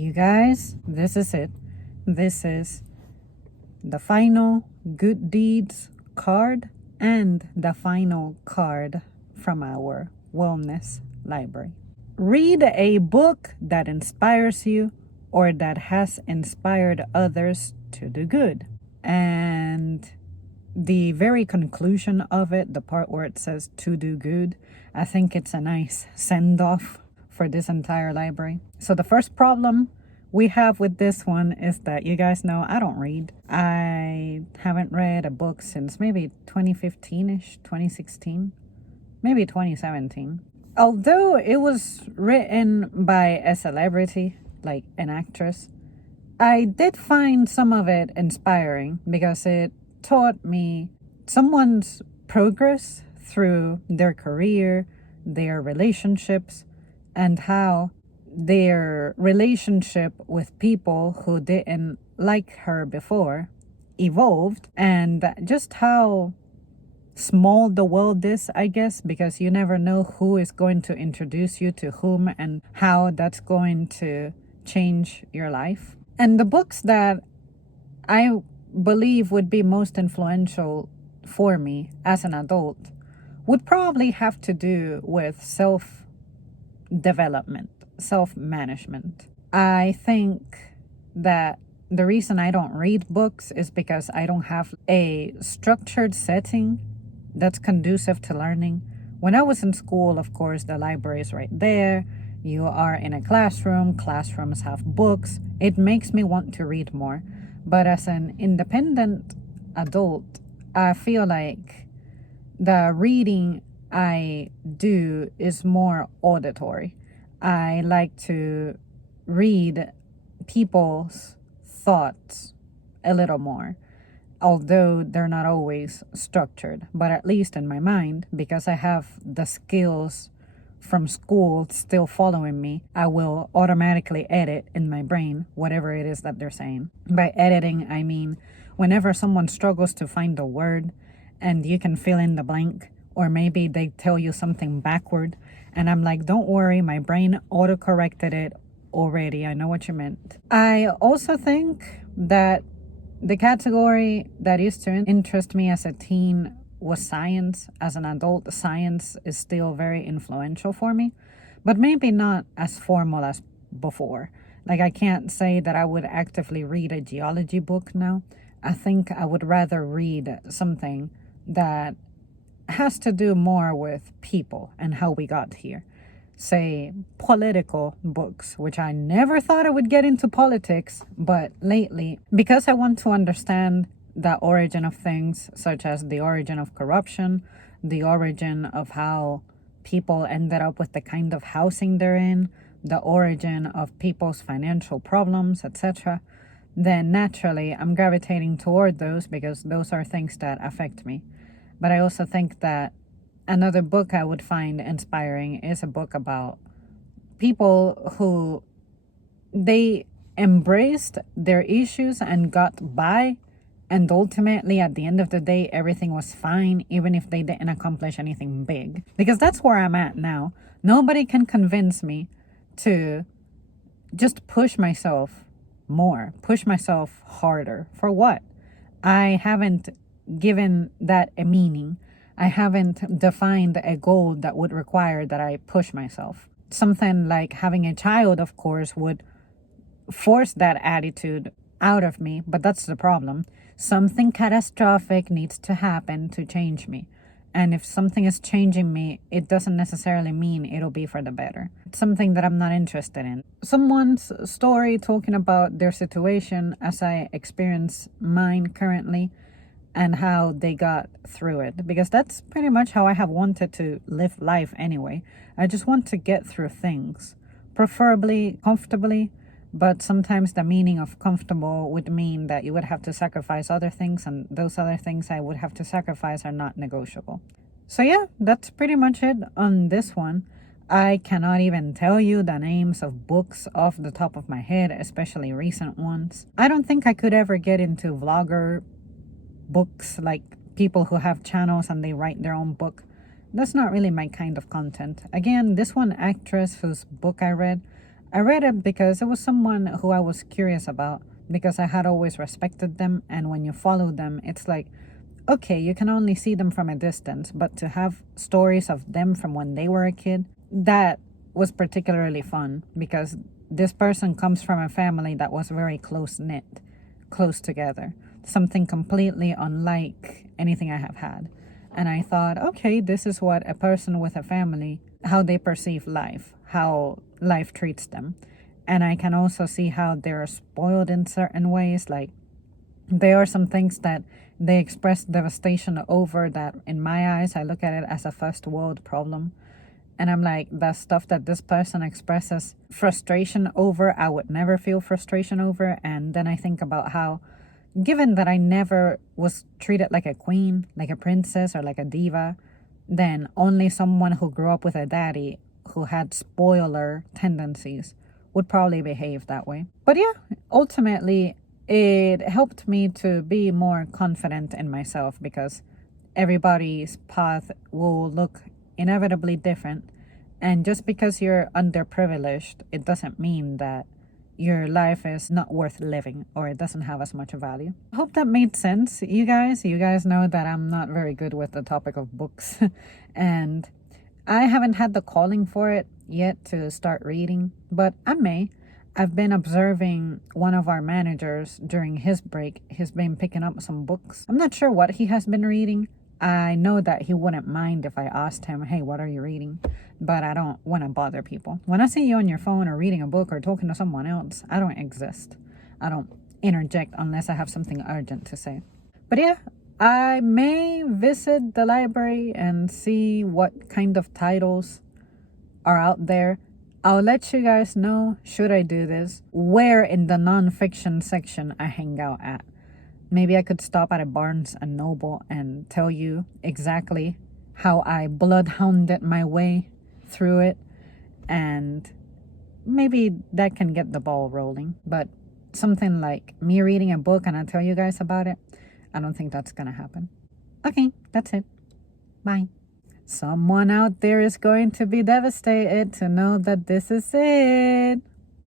You guys, this is it. This is the final good deeds card and the final card from our wellness library. Read a book that inspires you or that has inspired others to do good. And the very conclusion of it, the part where it says to do good, I think it's a nice send off for this entire library. So the first problem we have with this one is that you guys know I don't read. I haven't read a book since maybe 2015-ish, 2016, maybe 2017. Although it was written by a celebrity, like an actress, I did find some of it inspiring because it taught me someone's progress through their career, their relationships, and how their relationship with people who didn't like her before evolved, and just how small the world is, I guess, because you never know who is going to introduce you to whom and how that's going to change your life. And the books that I believe would be most influential for me as an adult would probably have to do with self-development, self-management. I think that the reason I don't read books is because I don't have a structured setting that's conducive to learning. When I was in school, of course, the library is right there. You are in a classroom. Classrooms have books. It makes me want to read more. But as an independent adult, I feel like the reading I do is more auditory. I like to read people's thoughts a little more, although they're not always structured, but at least in my mind, because I have the skills from school still following me, I will automatically edit in my brain whatever it is that they're saying. By editing, I mean whenever someone struggles to find a word and you can fill in the blank, or maybe they tell you something backward, and I'm like, don't worry, my brain auto-corrected it already. I know what you meant. I also think that the category that used to interest me as a teen was science. As an adult, science is still very influential for me, but maybe not as formal as before. Like, I can't say that I would actively read a geology book now. I think I would rather read something that has to do more with people and how we got here. Say, political books, which I never thought I would get into politics, but lately, because I want to understand the origin of things, such as the origin of corruption, the origin of how people ended up with the kind of housing they're in, the origin of people's financial problems, etc., then naturally I'm gravitating toward those because those are things that affect me. But I also think that another book I would find inspiring is a book about people who they embraced their issues and got by, and ultimately at the end of the day everything was fine, even if they didn't accomplish anything big. Because that's where I'm at now. Nobody can convince me to just push myself more, push myself harder. For what? I haven't given that a meaning. I haven't defined a goal that would require that I push myself. Something like having a child, of course, would force that attitude out of me, but that's the problem. Something catastrophic needs to happen to change me. And if something is changing me, it doesn't necessarily mean it'll be for the better. It's something that I'm not interested in. Someone's story talking about their situation as I experience mine currently, and how they got through it, because that's pretty much how I have wanted to live life anyway. I just want to get through things, preferably comfortably, but sometimes the meaning of comfortable would mean that you would have to sacrifice other things, and those other things I would have to sacrifice are not negotiable. So yeah, that's pretty much it on this one. I cannot even tell you the names of books off the top of my head, especially recent ones. I don't think I could ever get into vlogger books, like people who have channels and they write their own book. That's not really my kind of content. Again, this one actress whose book I read, I read it because it was someone who I was curious about, because I had always respected them. And when you follow them, it's like, okay, you can only see them from a distance, but to have stories of them from when they were a kid, that was particularly fun because this person comes from a family that was very close knit, close together, something completely unlike anything I have had. And I thought, okay, this is what a person with a family, how they perceive life, how life treats them. And I can also see how they're spoiled in certain ways. Like, there are some things that they express devastation over that, in my eyes, I look at it as a first world problem. And I'm like, the stuff that this person expresses frustration over, I would never feel frustration over. And then I think about how, given that I never was treated like a queen, like a princess, or like a diva, then only someone who grew up with a daddy who had spoiler tendencies would probably behave that way. But yeah, ultimately, it helped me to be more confident in myself because everybody's path will look inevitably different. And just because you're underprivileged, it doesn't mean that your life is not worth living or it doesn't have as much value. I hope that made sense, you guys. You guys know that I'm not very good with the topic of books and I haven't had the calling for it yet to start reading, but I may. I've been observing one of our managers during his break. He's been picking up some books. I'm not sure what he has been reading. I know that he wouldn't mind if I asked him, hey, what are you reading? But I don't want to bother people. When I see you on your phone or reading a book or talking to someone else, I don't exist. I don't interject unless I have something urgent to say. But yeah, I may visit the library and see what kind of titles are out there. I'll let you guys know, should I do this, where in the nonfiction section I hang out at. Maybe I could stop at a Barnes and Noble and tell you exactly how I bloodhounded my way through it. And maybe that can get the ball rolling. But something like me reading a book and I tell you guys about it, I don't think that's gonna happen. Okay, that's it. Bye. Someone out there is going to be devastated to know that this is it.